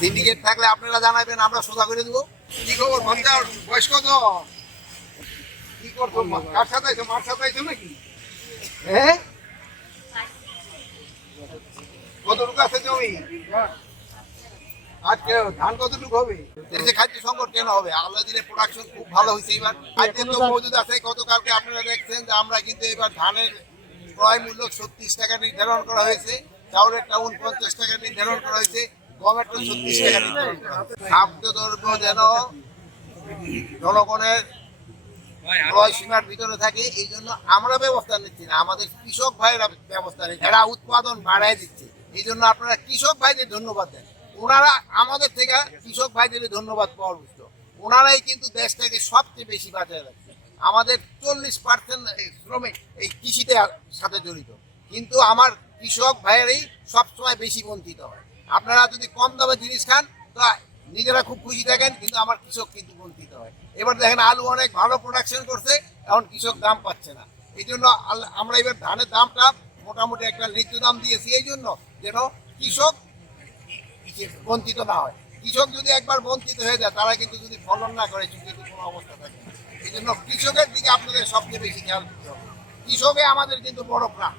Syndicate থাকলে আপনারা জানাবেন, আমরা সোজা করে দেবো। কি খবর কি করছ কার সাথে আইছো মার সাথে আইছো নাকি? হ্যাঁ কতটুকু আছে জমি? ধান কতটুকু হবে? দেশে খাদ্য সংকট কেন হবে? খুব ভালো হয়েছে এবার। খাদ্য মজুদ আছে আপনারা দেখছেন যে আমরা কিন্তু এবার ধানের ক্রয় মূল্য ছত্রিশ টাকা নির্ধারণ করা হয়েছে, চাউলের টা উনপঞ্চাশ টাকা নির্ধারণ করা হয়েছে টাকা খাদ্যদ্রব্য যেন জনগণের ক্রয় সীমার ভিতরে থাকে এই জন্য আমরা ব্যবস্থা নিচ্ছি না আমাদের কৃষক ভাইরা ব্যবস্থা নিচ্ছে এরা উৎপাদন বাড়ায় দিচ্ছে। এই জন্য আপনারা কৃষক ভাইদের ধন্যবাদ দেন। ওনারা আমাদের থেকে কৃষক ভাইদের ধন্যবাদ পাওয়ার উচিত ওনারাই কিন্তু দেশটাকে সবচেয়ে বেশি বাঁচায় রাখছে। আমাদের চল্লিশ পার্সেন্ট শ্রমিক এই কৃষিতে সাথে জড়িত। কিন্তু আমার কৃষক ভাইয়েরাই সবসময় বেশি বঞ্চিত হয়। আপনারা যদি কম দামে জিনিস খান, তো নিজেরা খুব খুশি থাকেন, কিন্তু আমার কৃষক কিন্তু বঞ্চিত হয়। এবার দেখেন, আলু অনেক ভালো প্রোডাকশন করছে, এখন কৃষক দাম পাচ্ছে না। এই জন্য আমরা এবার ধানের দামটা মোটামুটি একটা ন্যায্য দাম দিয়েছি। এই জন্য যেন কৃষক বঞ্চিত না হয়। কৃষক যদি একবার বঞ্চিত হয়ে যায়, তারা কিন্তু যদি ফলন না করে কিন্তু কোনো অবস্থা থাকে। এই জন্য কৃষকের দিকে আপনাদের সবচেয়ে বেশি খেয়াল দিতে হবে। কৃষকে আমাদের কিন্তু বড় প্রাণ।